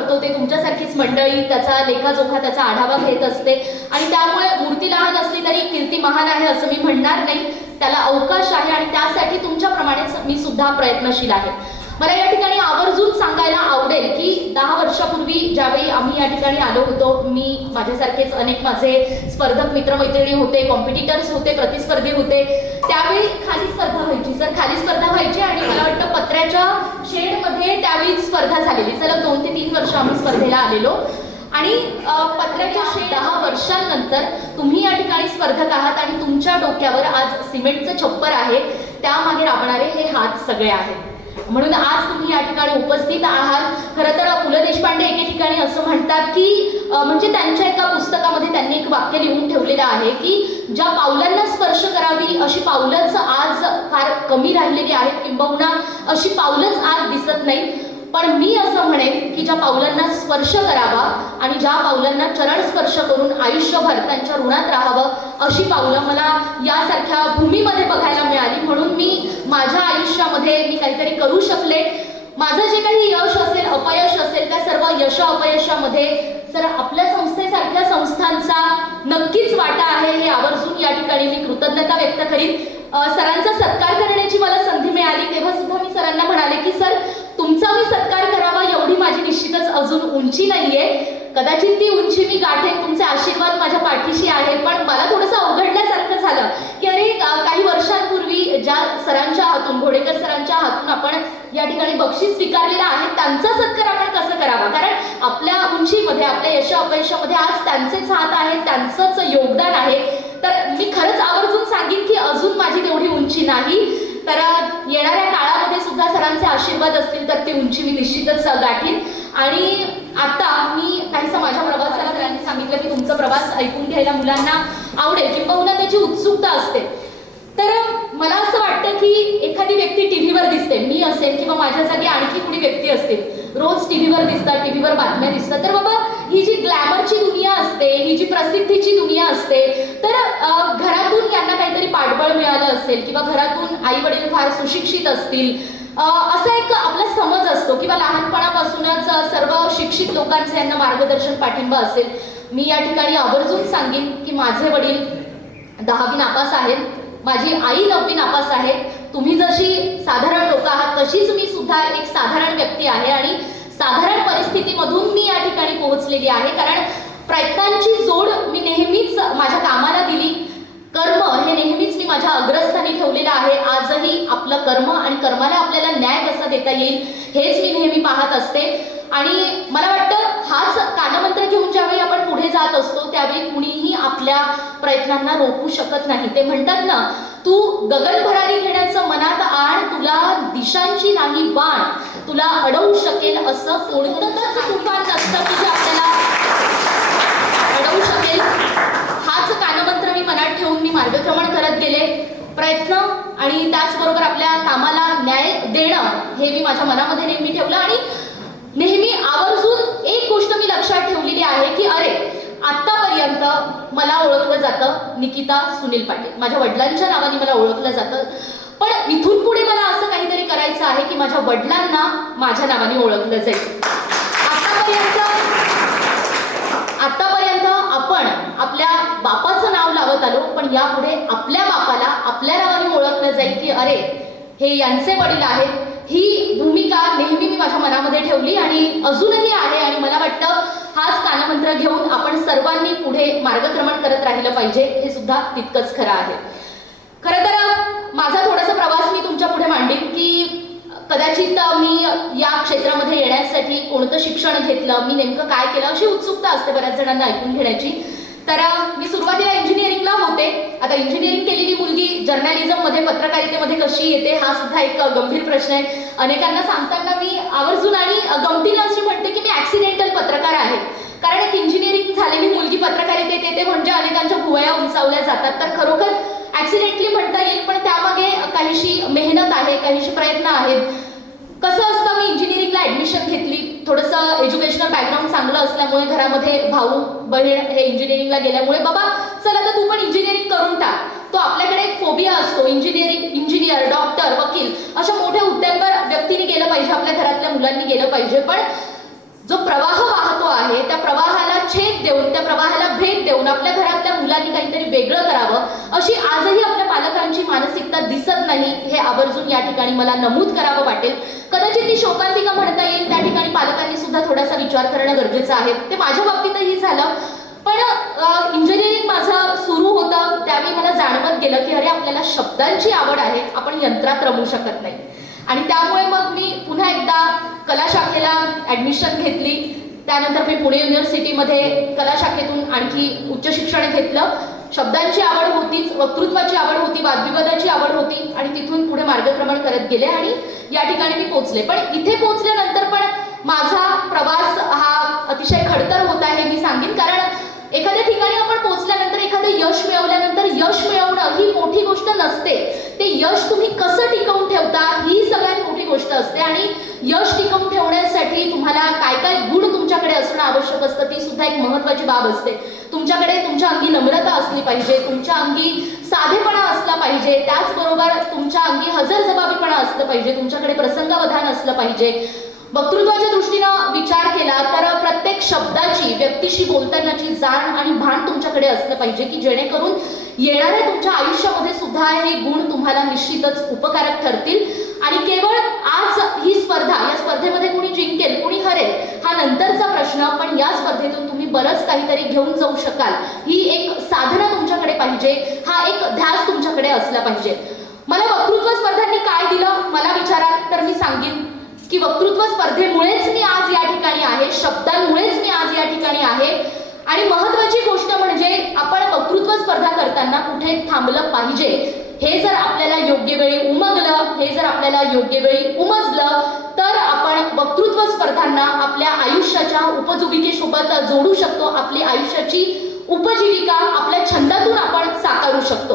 करतो ते तुमच्यासारखीच मंडळी त्याचा लेखाजोखा त्याचा आढावा घेत असते आणि त्यामुळे मूर्ती लहान असली तरी कीर्ती महान आहे असं मी म्हणणार नाही. त्याला अवकाश आहे आणि त्यासाठी तुमच्याप्रमाणेच मी सुद्धा प्रयत्नशील आहे. मला या ठिकाणी आवर्जून सांगायला आवडेल की 10 वर्षापूर्वी ज्यावेळी आम्ही या ठिकाणी आलो होतो, मी माझ्यासारखेच अनेक माझे स्पर्धक मित्रमैत्रिणी होते, कॉम्पिटिटर्स होते, प्रतिस्पर्धी होते. त्यावेळी खाली स्पर्धा व्हायची सर, खाली स्पर्धा व्हायची आणि मला वाटतं पत्र्याच्या शेडमध्ये त्यावेळी स्पर्धा झालेली. सलग 2 ते 3 वर्ष आम्ही स्पर्धेला आलेलो आणि पत्र्याच्या शेड 10 वर्षांनंतर तुम्ही या ठिकाणी स्पर्धक आहात आणि तुमच्या डोक्यावर आज सिमेंटचं छप्पर आहे, त्यामागे राबणारे हे हात सगळे आहेत. म्हणून आज तुम्ही या ठिकाणी उपस्थित आहात. खरं तर पु ल देशपांडे एके ठिकाणी असं म्हणतात की म्हणजे त्यांच्या एका पुस्तकामध्ये त्यांनी एक वाक्य लिहून ठेवलेलं आहे की ज्या पावलांना स्पर्श करावी अशी पावलंच आज फार कमी राहिलेली आहेत, किंबहुना अशी पावलंच आज दिसत नाही. पण मी असं म्हणेन की ज्या पावलांना स्पर्श करावा आणि ज्या पावलांना चरण स्पर्श करून आयुष्यभर त्यांच्या ऋणात राहावं अशी पावलं मला यासारख्या भूमीमध्ये बघायला मिळाली. म्हणून मी माझ्या आयुष्यामध्ये मी काहीतरी करू शकले. माझं जे काही यश असेल अपयश असेल त्या सर्व यश अपयशामध्ये जर आपल्या संस्थेसारख्या संस्थांचा नक्कीच वाटा आहे हे आवर्जून या ठिकाणी मी कृतज्ञता व्यक्त करीन. सरांचा सत्कार करण्याची मला संधी मिळाली तेव्हा सुद्धा मी सरांना म्हणाले की सर तुमचा मी सत्कार करावा एवढी माझी निश्चितच अजून उंची नाहीये, कदाचित ती उंची मी गाठेन, तुमचे आशीर्वाद माझ्या पाठीशी आहेत. पण मला थोडंसं अवघडल्यासारखं झालं की अरे काही वर्षांपूर्वी ज्या सरांच्या हातून घोडेकर सरांच्या हातून आपण या ठिकाणी बक्षीस स्वीकारलेला आहे त्यांचा सत्कार आपण कसं करावा, कारण आपल्या उंचीमध्ये आपल्या यश अपयशामध्ये आज त्यांचेच हात आहेत, त्यांचंच योगदान आहे. तर मी खरंच आवर्जून सांगेन की अजून माझी तेवढी उंची नाही, तर येणाऱ्या काळामध्ये सुद्धा सरांचे आशीर्वाद असतील तर ती उंची मी निश्चितच गाठीन. आणि आता मी काहीसा माझ्या प्रवासाला सरांनी सांगितलं की तुमचा प्रवास ऐकून घ्यायला मुलांना आवडेल किंबहुना त्याची उत्सुकता असते. तर मला असं वाटतं की एखादी व्यक्ती टीव्हीवर दिसते, मी असेल किंवा माझ्या जागी आणखी कुणी व्यक्ती असतील, रोज टीव्हीवर दिसतात, टीव्हीवर बातम्या दिसतात. तर बाबा ही जी ग्लॅमरची दुनिया असते, ही जी प्रसिद्धीची दुनिया असते, तर घरातून यांना काहीतरी पाठबळ मिळालं असेल किंवा घरातून आई वडील फार सुशिक्षित असतील असा एक आपला समज असतो किंवा लहानपणापासूनच सर्व शिक्षित लोकांचे यांना मार्गदर्शन पाठिंबा असेल. मी या ठिकाणी आवर्जून सांगेन की माझे वडील 10वी नापास आहेत, माझी आई 9वी नापास आहे. तुम्ही जशी साधारण लोक आहात तशीच मी सुद्धा एक साधारण व्यक्ती आहे आणि साधारण परिस्थितीमधून मी या ठिकाणी पोहोचलेली आहे. कारण प्रयत्नांची जोड मी नेहमीच माझ्या कामाला दिली. कर्म हे नेहमीच मी माझ्या अग्रस्थानी ठेवलेलं आहे. आजही आपलं कर्म आणि कर्माला आपल्याला न्याय कसा देता येईल हेच मी नेहमी पाहत असते. आणि मला वाटतं हाच कानमंत्र घेऊन ज्यावेळी आपण पुढे जात असतो त्यावेळी कुणीही आपल्या प्रयत्नांना रोखू शकत नाही. ते म्हणतात ना, तू गगन भरारी घेण्याचं मनात आण, तुला दिशांची नाही बाण, तुला अडवू शकेल असं कोणतंच तुफान नसतं की जे आपल्याला अडवू शकेल. हाच कानमंत्र मी मनात ठेवून मी मार्गक्रमण करत गेले. प्रयत्न आणि त्याचबरोबर आपल्या कामाला न्याय देणं हे मी माझ्या मनामध्ये नेहमी ठेवलं. आणि नेहमी आवर्जून एक गोष्ट मी लक्षात ठेवलेली आहे की अरे आतापर्यंत मला ओळखलं जातं निकिता सुनील पाटील, माझ्या वडिलांच्या नावाने मला ओळखलं जातं. पण इथून पुढे मला असं काहीतरी करायचं आहे की माझ्या वडिलांना माझ्या नावाने ओळखलं जाईल. आतापर्यंत आपण आपल्या बापाचं नाव लावत आलो, पण यापुढे आपल्या बापाला आपल्या नावाने ओळखलं जाईल की अरे हे यांचे वडील आहेत. ही भूमिका नेहमी मी माझ्या मनामध्ये ठेवली आणि अजूनही आहे. आणि मला वाटतं हाच कानमंत्र घेऊन आपण सर्वांनी पुढे मार्गक्रमण करत राहिलं पाहिजे, हे सुद्धा तितकंच खरं आहे. खरं तर माझा थोडासा प्रवास मी तुमच्या पुढे मांडेन की कदाचित मी या क्षेत्रामध्ये येण्यासाठी कोणतं शिक्षण घेतलं, मी नेमकं काय केलं अशी उत्सुकता असते बऱ्याच जणांना ऐकून घेण्याची. तर मी सुरुवातीला इंजिनिअरिंगला होते. आता इंजिनिअरिंग केलेली मुलगी जर्नलिझममध्ये पत्रकारितेमध्ये कशी येते हा सुद्धा एक गंभीर प्रश्न आहे. अनेकांना सांगताना मी आवर्जून आणि गमतीला अशी म्हणते की मी ॲक्सिडेंटल पत्रकार आहे. कारण एक इंजिनिअरिंग झालेली मुलगी पत्रकारितेत येते म्हणजे अनेकांच्या भुवया उंचावल्या जातात. तर खरोखर ॲक्सिडेंटली म्हणता येईल, पण त्यामागे काहीशी मेहनत आहे, काहीशी प्रयत्न आहेत. कसं असतं, मी इंजिनिअरिंगला ॲडमिशन घेतली. थोडंसं एज्युकेशनल बॅकग्राऊंड चांगलं असल्यामुळे घरामध्ये भाऊ बहीण हे इंजिनिअरिंगला गेल्यामुळे बाबा चला तर तू पण इंजिनिअरिंग करून टाक. तो आपल्याकडे एक फोबिया असतो, इंजिनियर, डॉक्टर, वकील अशा मोठ्या हुद्द्यांवर व्यक्तीने गेलं पाहिजे, आपल्या घरातल्या मुलांनी गेलं पाहिजे. पण जो प्रवाह वाहतो आहे त्या प्रवाहाला छेद देऊन, त्या प्रवाहाला भेद देऊन आपल्या घरातल्या मुलांनी काहीतरी वेगळं करावं अशी आजही आपल्या पालकांची मानसिकता दिसत नाही, हे आवर्जून या ठिकाणी मला नमूद करावं वाटेल. कदाचित ती शोकांतिका म्हणता येईल, त्या ठिकाणी पालकांनी सुद्धा थोडासा विचार करणं गरजेचं आहे. ते माझ्या बाबतीतही झालं. पण इंजिनिअरिंग माझं सुरू होतं त्यावेळी मला जाणवत गेलं की अरे आपल्याला शब्दांची आवड आहे, आपण यंत्रात रमू शकत नाही. आणि त्यामुळे मग मी पुन्हा एकदा कला शाखेला ॲडमिशन घेतली. त्यानंतर मी पुणे युनिव्हर्सिटीमध्ये कला शाखेतून आणखी उच्च शिक्षण घेतलं. शब्दांची आवड होतीच, वक्तृत्वाची आवड होती, वादविवादाची आवड होती आणि तिथून पुढे मार्गक्रमण करत गेले आणि या ठिकाणी मी पोहोचले. पण इथे पोहोचल्यानंतर पण माझा प्रवास हा अतिशय खडतर होता हे मी सांगेन. कारण एखाद्या ठिकाणी आपण पोहोचल्यानंतर, एखादं यश मिळवल्यानंतर यश मिळवणं ही मोठी गोष्ट नसते. ते यश तुम्ही कसं टिकवून ठेवता ही सगळ्यात मोठी गोष्ट असते. आणि यश टिकवून ठेवण्यासाठी तुम्हाला काय काय गुण तुमच्याकडे असणं आवश्यक असतं ती सुद्धा एक महत्त्वाची बाब असते. तुमच्याकडे तुमच्या अंगी नम्रता असली पाहिजे, तुमच्या अंगी साधेपणा असला पाहिजे, त्याचबरोबर तुमच्या अंगी हजरजबाबीपणा असलं पाहिजे, तुमच्याकडे प्रसंगावधान असलं पाहिजे. वक्तृत्वाच्या दृष्टीनं विचार केला तर प्रत्येक शब्दाची, व्यक्तीशी बोलतानाची जाण आणि भान तुमच्याकडे असलं पाहिजे की जेणेकरून येणाऱ्या तुमच्या आयुष्यामध्ये सुद्धा हे गुण तुम्हाला निश्चितच उपकारक ठरतील. आणि केवळ आज ही स्पर्धा, या स्पर्धेमध्ये कोणी जिंकेल कोणी हरेल हा नंतरचा प्रश्न, पण या स्पर्धेतून तुम्ही बरंच काहीतरी घेऊन जाऊ शकाल ही एक साधना तुमच्याकडे पाहिजे, हा एक ध्यास तुमच्याकडे असला पाहिजे. मला वक्तृत्व स्पर्धांनी काय दिलं मला विचाराल तर मी सांगेन की वक्तृत्व स्पर्धेमुळेच मी आज या ठिकाणी आहे, शब्दांमुळेच मी आज या ठिकाणी आहे. आणि महत्त्वाची गोष्ट म्हणजे आपण वक्तृत्व स्पर्धा करताना कुठे थांबलं पाहिजे हे जर आपल्याला योग्य वेळी उमगलं, हे जर आपल्याला योग्य वेळी उमजलं तर आपण वक्तृत्व स्पर्धांना आपल्या आयुष्याच्या उपजीविकेसोबत जोडू शकतो. आपली आयुष्याची उपजीविका आपल्या छंदातून आपण साकारू शकतो.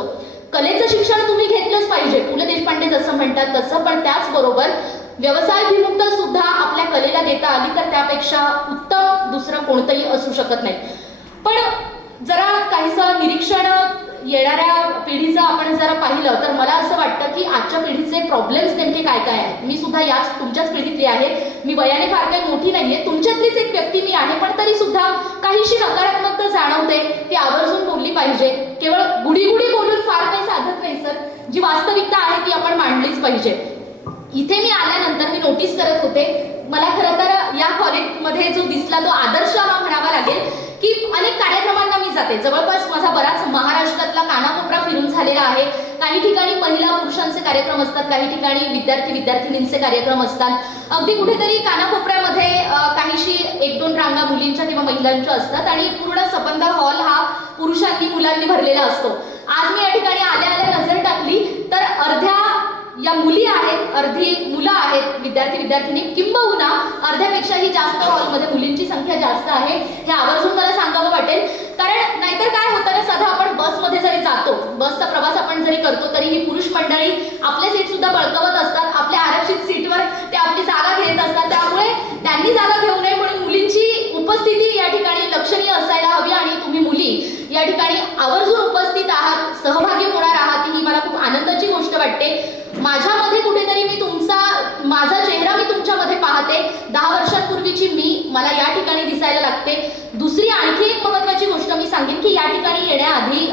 कलेचं शिक्षण तुम्ही घेतलंच पाहिजे, पु ल देशपांडे जसं म्हणतात तसं, पण त्याचबरोबर व्यवसायाभिमुखता सुद्धा आपल्या कलेला देता आली तर त्यापेक्षा उत्तम दुसरं कोणतंही असू शकत नाही. पण जरा काहीसं निरीक्षण येणाऱ्या पिढीचं आपण जरा पाहिलं तर मला असं वाटतं की आजच्या पिढीचे प्रॉब्लेम्स नेमके काय काय आहेत. मी सुद्धा याच तुमच्याच पिढीतली आहे, मी वयाने फार काही मोठी नाहीये, तुमच्यातलीच एक व्यक्ती मी आहे, पण तरी सुद्धा काहीशी नकारात्मकता जाणवते, ती आवर्जून बोलली पाहिजे. केवळ गुढीगुढी बोलून फार काही साधत नाही सर, जी वास्तविकता आहे ती आपण मांडलीच पाहिजे. इथे मी आल्यानंतर मी नोटीस करत होते, मला खरं तर या कॉलेजमध्ये जो दिसला तो आदर्श हा म्हणावा लागेल की अनेक कार्यक्रमांना मी जाते. जवळपास माझा बराच महाराष्ट्रातला कानाकोपरा फिरून झालेला आहे. काही ठिकाणी महिला पुरुषांचे कार्यक्रम असतात, काही ठिकाणी विद्यार्थी विद्यार्थिनींचे कार्यक्रम असतात. अगदी कुठेतरी कानाकोपऱ्यामध्ये काहीशी एक दोन रांगा मुलींच्या किंवा महिलांच्या असतात आणि पूर्ण सबंध हॉल हा पुरुषांनी मुलांनी भरलेला असतो. आज मी या ठिकाणी आल्या आल्या नजर टाकली तर अर्ध्या या मुली आहेत, अर्धी मुलं आहेत, विद्यार्थी विद्यार्थिनी, किंबहुना अर्ध्यापेक्षाही जास्त हॉलमध्ये मुलींची संख्या जास्त आहे. हे आवर्जून मला सांगावं वाटेल. कारण नाहीतर काय होतं ना, साधा आपण बसमध्ये जरी जातो, बसचा प्रवास आपण जरी करतो तरी ही पुरुष मंडळी आपले सीट सुद्धा बळकवत असतात, आपल्या आरक्षित सीटवर ते आपली जागा घेत असतात. त्यामुळे त्यांनी जागा घेऊ नये म्हणून मुलींची उपस्थिती या ठिकाणी लक्षणीय असायला हवी आणि तुम्ही मुली या ठिकाणी आवर्जून उपस्थित आहात, सहभागी होणार आहात, ही मला खूप आनंदाची गोष्ट वाटते. माझ्यामध्ये कुठेतरी मी माझा चेहरा मी तुमच्यामध्ये पाहते. 10 वर्षांपूर्वीची मला या ठिकाणी दिसायला लागते. दुसरी आणखी एक महत्त्वाची गोष्ट मी सांगेन की या ठिकाणी येण्याआधी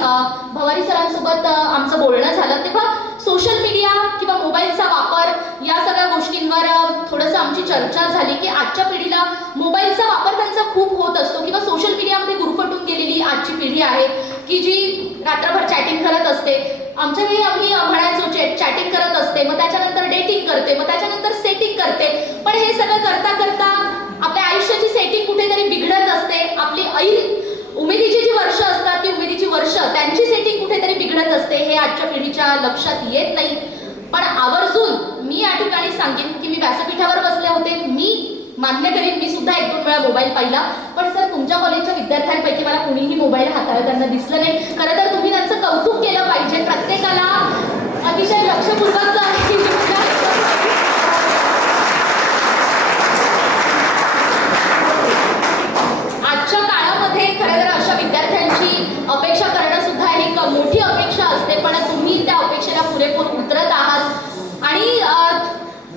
भवारी सरांसोबत आमचं बोलणं झालं तेव्हा सोशल मीडिया किंवा मोबाईलचा वापर या सगळ्या गोष्टींवर थोडंसं आमची चर्चा झाली की आजच्या पिढीला मोबाईलचा वापर त्यांचा खूप होत असतो किंवा सोशल मीडियामध्ये गुरफटून गेलेली आजची पिढी आहे की जी रात्रभर चॅटिंग करत असते. आमच्या वेळी आम्ही म्हणायचो चॅटिंग करत असते, मग त्याच्यानंतर डेटिंग करते, मग त्याच्यानंतर सेटिंग करते. पण हे सगळं करता करता आपल्या आयुष्याची सेटिंग कुठेतरी बिघडत असते. आपली उमेदीची जी वर्ष असतात ती उमेदीची वर्ष त्यांची सेटिंग कुठेतरी बिघडत असते. हे आजच्या पिढीच्या लक्षात येत नाही. पण आवर्जून मी या ठिकाणी सांगेन की मी व्यासपीठावर बसले होते, मी मान्य करीन मी सुद्धा 1-2 वेळा मोबाईल पाहिला, पण सर तुमच्या कॉलेजच्या विद्यार्थ्यांपैकी मला कुणीही मोबाईल हाताळताना दिसलं नाही. खरं तर तुम्ही त्यांचं कौतुक केलं पाहिजे. प्रत्येकाला अतिशय लक्षपूर्वक आजच्या काळामध्ये खरं तर अशा विद्यार्थ्यांची अपेक्षा करणं सुद्धा एक मोठी अपेक्षा असते, पण तुम्ही त्या अपेक्षेला पुरेपूर उतरत आहात आणि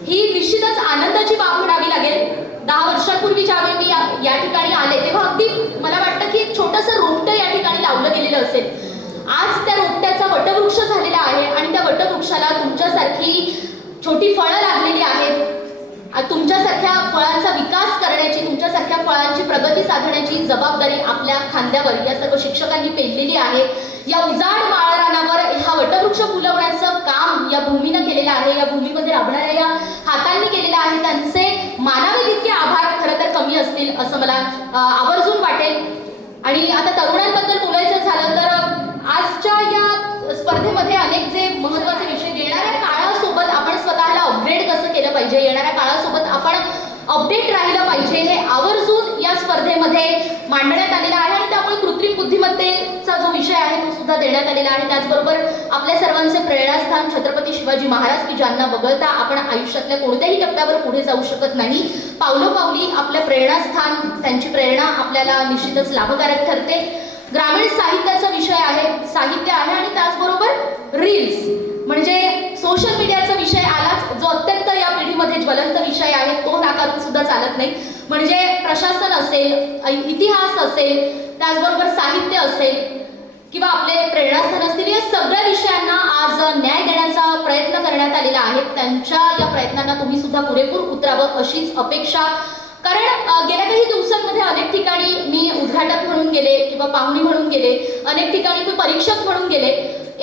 ही निश्चितच आनंदाची बाब म्हणावी लागेल. 10 वर्षांपूर्वी ज्या ज्यावेळी मी या ठिकाणी आले तेव्हा अगदी मला वाटतं की एक छोटंसं रोपटं या ठिकाणी लावलं गेलेलं असेल. आज त्या रोपट्याचा वटवृक्ष झालेला आहे आणि त्या वटवृक्षाला तुमच्यासारखी छोटी फळं लागलेली आहेत. तुमच्यासारख्या फळांचा विकास करण्याची, तुमच्यासारख्या फळांची प्रगती साधण्याची जबाबदारी आपल्या खांद्यावर या सर्व शिक्षकांनी पेललेली आहे. या उजाड माळरानावर हा वटवृक्ष फुलवण्याचं काम या भूमीनं केलेलं आहे. या भूमीमध्ये राबणाऱ्या या हातांनी केलेलं आहे. त्यांचे मानावे तितके आभार खरं तर कमी असतील असं मला आवर्जून वाटेल. आणि आता तरुणांबद्दल बोलायचं झालं तर आजच्या या स्पर्धेमध्ये अनेक जे महत्त्वाचे विषय, येणाऱ्या काळासोबत आपण स्वतःला अपग्रेड कसं केलं पाहिजे, येणाऱ्या काळासोबत आपण अपडेट राहिलं पाहिजे, हे आवर्जून या स्पर्धेमध्ये मांडण्यात आलेलं आहे. आणि त्यामुळे कृत्रिम बुद्धिमत्तेचा जो विषय आहे तो सुद्धा देण्यात आलेला आहे. त्याचबरोबर आपल्या सर्वांचे प्रेरणास्थान छत्रपती शिवाजी महाराज, की ज्यांना वगळता आपण आयुष्यातल्या कोणत्याही टप्प्यावर पुढे जाऊ शकत नाही. पावलोपावली आपल्या प्रेरणास्थान, त्यांची प्रेरणा आपल्याला निश्चितच लाभकारक ठरते. ग्रामीण साहित्याचा विषय आहे, साहित्य आहे आणि त्याचबरोबर रील्स म्हणजे सोशल मीडियाचा विषय आलाच, जो अत्यंत या पिढीमध्ये ज्वलंत विषय आहे, तो नाकारून सुद्धा चालत नाही. म्हणजे प्रशासन असेल, इतिहास असेल, त्याचबरोबर साहित्य असेल किंवा आपले प्रेरणास्थान असतील, या सगळ्या विषयांना आज न्याय देण्याचा प्रयत्न करण्यात आलेला आहे. त्यांच्या या प्रयत्नांना तुम्ही सुद्धा पुरेपूर उतरावं अशीच अपेक्षा. कारण गेल्या काही दिवसांमध्ये अनेक ठिकाणी मी उद्घाटक म्हणून गेले किंवा पाहुणी म्हणून गेले, अनेक ठिकाणी मी परीक्षक म्हणून गेले.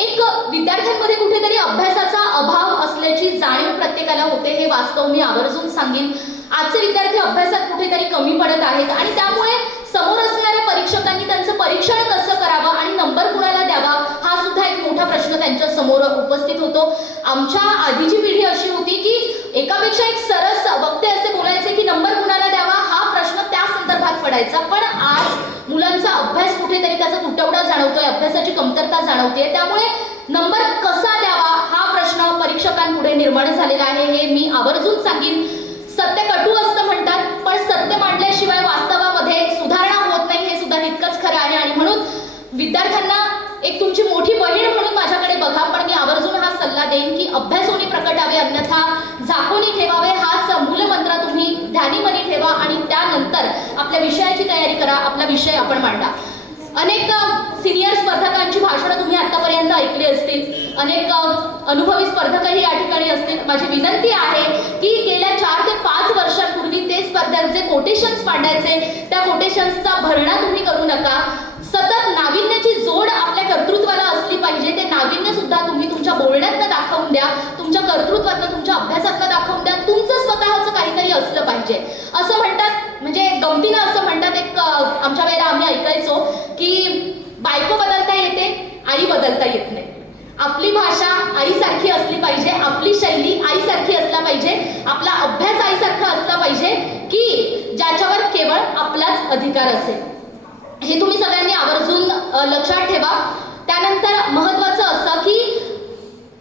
एक विद्यार्थ्यांमध्ये कुठेतरी अभ्यासाचा अभाव असल्याची जाणीव प्रत्येकाला होते, हे वास्तव मी आवर्जून सांगेन. आजचे विद्यार्थी अभ्यासात कुठेतरी कमी पडत आहेत आणि त्यामुळे समोर असणाऱ्या परीक्षकांनी त्यांचं परीक्षण कसं करावं आणि नंबर कुणाला द्यावा, हा सुद्धा एक मोठा प्रश्न त्यांच्या समोर उपस्थित होतो. आमच्या आधीची पिढी अशी होती की एकापेक्षा एक सरस वक्ते असे बोलायचे की नंबर कुणाला द्यावा हा प्रश्न त्या संदर्भात पडायचा. पण आज मुलांचा अभ्यास कुठेतरी त्याचा तुटवडा जाणवतोय, अभ्यासाची कमतरता जाणवते. त्यामुळे नंबर कसा द्यावा हा प्रश्न परीक्षकांपुढे निर्माण झालेला आहे, हे मी आवर्जून सांगेन. सत्य कटू असतं म्हणतात, पण सत्य मांडल्याशिवाय वास्तवामध्ये सुधारणा होत नाही, हे सुद्धा तितकंच खरं आहे. आणि म्हणून विद्यार्थ्यांना एक तुमची मोठी बहीण म्हणून माझ्याकडे बघा, पण मी आवर्जून हा सल्ला देईन की अभ्यासोनी प्रकटावे अन्यथा झाकोनी ठेवावे, हाच मूलमंत्र तुम्ही ध्यानीमनी ठेवा आणि त्यानंतर आपल्या विषयाची तयारी करा, आपला विषय आपण मांडा. अनेक सिनियर स्पर्धकांची भाषणं तुम्ही आतापर्यंत ऐकली असतील, अनेक अनुभवी स्पर्धकही या ठिकाणी असतील. माझी विनंती आहे की गेल्या 4 ते 5 वर्षांपूर्वी ते स्पर्धकांचे कोटेशन्स मांडायचे, त्या कोटेशन्सचा भरणा तुम्ही करू नका. सतत नाविन्याची जोड आपल्या कर्तृत्वाला असली पाहिजे. ते नाविन्य सुद्धा तुम्ही तुमच्या बोलण्यातनं दाखवून द्या, तुमच्या कर्तृत्वातनं, तुमच्या अभ्यासातनं दाखवून द्या. तुमचं स्वतःचं काहीतरी असलं पाहिजे. असं म्हणतात, म्हणजे गमतीनं असं म्हणतात, एक आमच्या वेळेला आम्ही ऐकायचो की बायको बदलता येते, आई बदलता येत नाही. आपली भाषा आईसारखी असली पाहिजे, आपली शैली आईसारखी असला पाहिजे, आपला अभ्यास आईसारखा असला पाहिजे की ज्याच्यावर केवळ आपलाच अधिकार असेल. हे तुम्ही सगळ्यांनी आवर्जून लक्षात ठेवा. त्यानंतर महत्त्वाचं असं की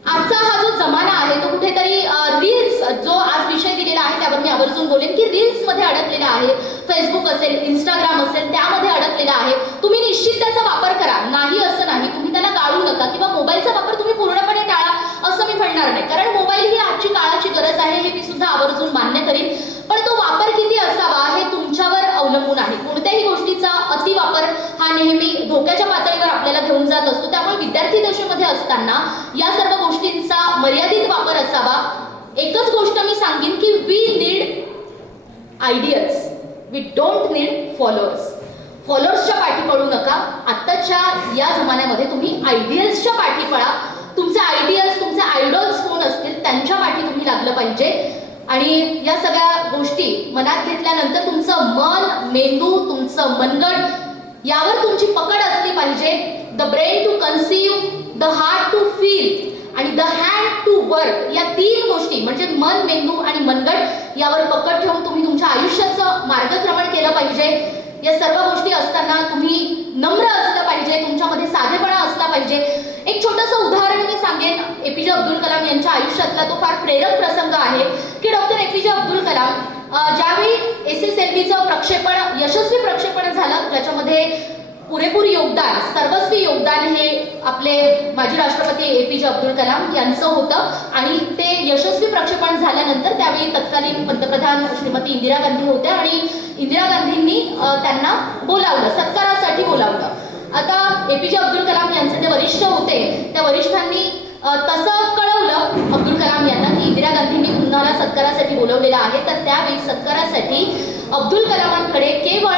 आजचा हा जो जमाना आहे तो कुठेतरी रील्स, जो आज विषय दिलेला आहे त्यावर मी आवर्जून बोलेन की रील्समध्ये अडकलेला आहे. फेसबुक असेल, इंस्टाग्राम असेल, त्यामध्ये अडकलेला आहे. तुम्ही निश्चित त्याचा वापर करा, नाही असं नाही, तुम्ही त्याला गाळू नका किंवा मोबाईलचा वापर तुम्ही पूर्णपणे टाळा असं मी म्हणणार नाही. कारण मोबाईल ही आजची काळाची गरज आहे, हे मी सुद्धा आवर्जून मान्य करीन. पण तो वापर किती असावा हे तुमच्यावर अवलंबून आहे. कोणत्याही गोष्टीचा अतिवापर हा नेहमी धोक्याच्या पातळीवर आपल्याला घेऊन जात असतो. त्यामुळे विद्यार्थी दशेमध्ये असताना या सर्व गोष्टींचा मर्यादित वापर असावा. एकच गोष्ट मी सांगेन की we need ideals, we don't need followers. फॉलोअर्सच्या पाठी पळू नका. आत्ताच्या या जमान्यामध्ये तुम्ही आयडियल्सच्या पाठी पळा. तुमचे आयडियल्स, तुमचे आयडॉल्स कोण असतील त्यांच्या पाठी तुम्ही लागलं पाहिजे. आणि या सगळ्या गोष्टी मनात घेतल्यानंतर तुमचं मन, मेंदू, तुमचं मनगट यावर तुमची पकड असली पाहिजे. The brain to conceive, the heart to feel आणि द हँड टू वर्क, या 3 गोष्टी म्हणजे मन, मेंदू आणि मनगट यावर पकड ठेवून तुम्ही तुमच्या आयुष्याचं मार्गक्रमण केलं पाहिजे. या सर्व गोष्टी असताना तुम्ही नम्र असलं पाहिजे, तुमच्यामध्ये साधेपणा असला पाहिजे. एक छोटंसं उदाहरण मी सांगेन. एपीजे अब्दुल कलाम यांच्या आयुष्यातला तो फार प्रेरक प्रसंग आहे की डॉक्टर एपीजे अब्दुल कलाम ज्यावेळी SSLVचं प्रक्षेपण, यशस्वी प्रक्षेपण झालं, ज्याच्यामध्ये पुरेपूर योगदान, सर्वस्वी योगदान हे आपले माजी राष्ट्रपती एपीजे अब्दुल कलाम यांचं होतं. आणि ते यशस्वी प्रक्षेपण झाल्यानंतर त्यावेळी तत्कालीन पंतप्रधान श्रीमती इंदिरा गांधी होत्या आणि इंदिरा गांधींनी त्यांना बोलावलं, सत्कारासाठी बोलावलं. आता APJ अब्दुल कलाम यांचे जे वरिष्ठ होते त्या वरिष्ठांनी तसं कळवलं अब्दुल कलाम यांना की इंदिरा गांधींनी पुन्हा सत्कारासाठी बोलवलेलं आहे. तर त्यावेळी सत्कारासाठी अब्दुल कलामांकडे केवळ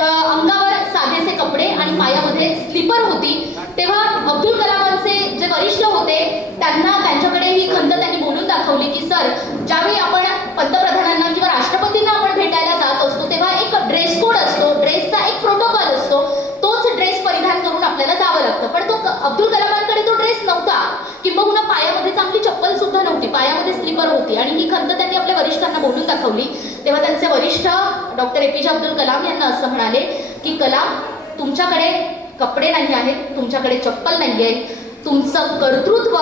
अंगावर साधेसे कपडे आणि पायामध्ये स्लीपर होती. तेव्हा अब्दुल कलामांचे जे वरिष्ठ होते त्यांच्याकडे ही खंत त्यांनी बोलून दाखवली की सर, ज्यावेळी आपण पंतप्रधानांना किंवा राष्ट्रपतींना आपण भेटायला जात असतो तेव्हा एक ड्रेस कोड असतो, ड्रेसचा एक प्रोटोकॉल असतो, तोच ड्रेस परिधान करून आपल्याला जावं लागतं. पण तो अब्दुल कलामांकडे तो ड्रेस नव्हता, किंबहुना पायामध्ये चांगली चप्पल सुद्धा नव्हती, पायामध्ये स्लीपर होती. आणि ही खंत त्यांनी आपल्या वरिष्ठांना बोलून दाखवली. तेव्हा त्यांचे वरिष्ठ डॉक्टर APJ अब्दुल कलाम यांना असं म्हणाले की कलाम, तुमच्याकडे कपडे नाही आहेत, तुमच्याकडे चप्पल नाही आहे, तुमचं कर्तृत्व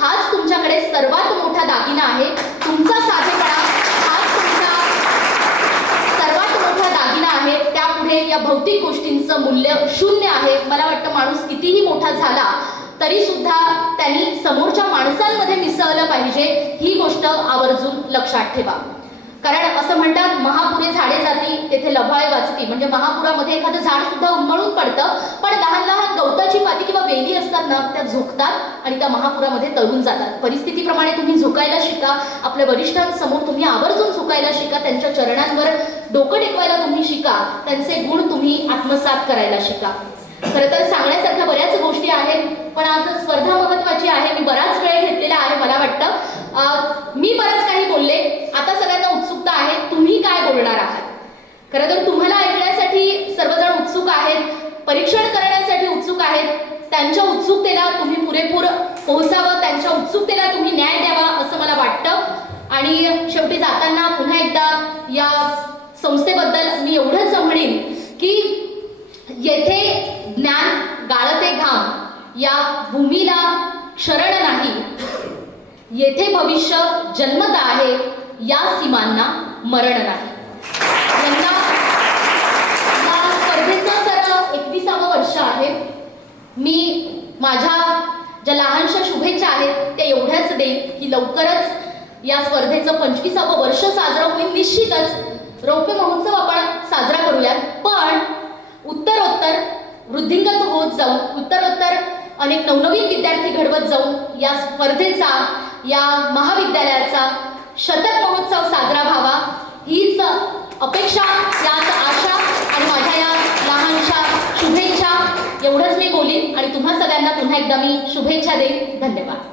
हाच तुमच्याकडे सर्वात मोठा दागिना आहे, तुमचा साधेपणा हाच तुमचा सर्वात मोठा दागिना आहे. त्यापुढे या भौतिक गोष्टींचं मूल्य शून्य आहे. मला वाटतं माणूस कितीही मोठा झाला तरी सुद्धा त्यांनी समोरच्या माणसांमध्ये मिसळलं पाहिजे. ही गोष्ट आवर्जून लक्षात ठेवा. कारण असं म्हणतात, महापुरे झाडे जाती तेथे लभाळे वाचती. म्हणजे महापुरामध्ये एखादं झाड सुद्धा उन्मळून पडतं, पण लहान लहान गवताची पाती किंवा वेली असतात ना, त्या झुकतात आणि त्या महापुरामध्ये तळून जातात. परिस्थितीप्रमाणे तुम्ही झुकायला शिका. आपल्या वरिष्ठांसमोर तुम्ही आवर्जून झुकायला शिका. त्यांच्या चरणांवर डोकं टेकवायला तुम्ही शिका. त्यांचे गुण तुम्ही आत्मसात करायला शिका. खरं तर सांगण्यासारख्या बऱ्याच गोष्टी आहेत, पण आज स्पर्धा महत्वाची आहे. मी बराच वेळ घेतलेला आहे. मला वाटतं मी बरंच काही बोलले. आता सगळ्यांना उत्सुकता आहे, तुम्ही काय बोलणार आहात. खरं तर तुम्हाला ऐकण्यासाठी सर्वजण उत्सुक आहेत, परीक्षण करण्यासाठी उत्सुक आहेत. त्यांच्या उत्सुकतेला तुम्ही पुरेपूर पोहोचावं, त्यांच्या उत्सुकतेला तुम्ही न्याय द्यावा असं मला वाटतं. आणि शेवटी जाताना पुन्हा एकदा या संस्थेबद्दल मी एवढंच म्हणेन की येथे ज्ञान गाळते घाम, या भूमीला क्षरण नाही, येथे भविष्य जन्मत आहे, या सीमांना मरण नाही. यंदा या स्पर्धेचं सर 21वं वर्ष आहे. मी माझ्या ज्या लहानशा शुभेच्छा आहेत त्या एवढ्याच देईन की लवकरच या स्पर्धेचं 25वं वर्ष साजरं होईल. निश्चितच रौप्य महोत्सव आपण साजरा करूयात, पण उत्तरोत्तर वृद्धिंगत होत जाऊन, उत्तरोत्तर अनेक नवनवीन विद्यार्थी घडवत जाऊन या स्पर्धेचा, या महाविद्यालयाचा शतक महोत्सव साजरा व्हावा, हीच अपेक्षा, याच आशा आणि माझ्या या लहानशा शुभेच्छा. एवढंच मी बोलीन आणि तुम्हा सगळ्यांना पुन्हा एकदा मी शुभेच्छा देईन. धन्यवाद.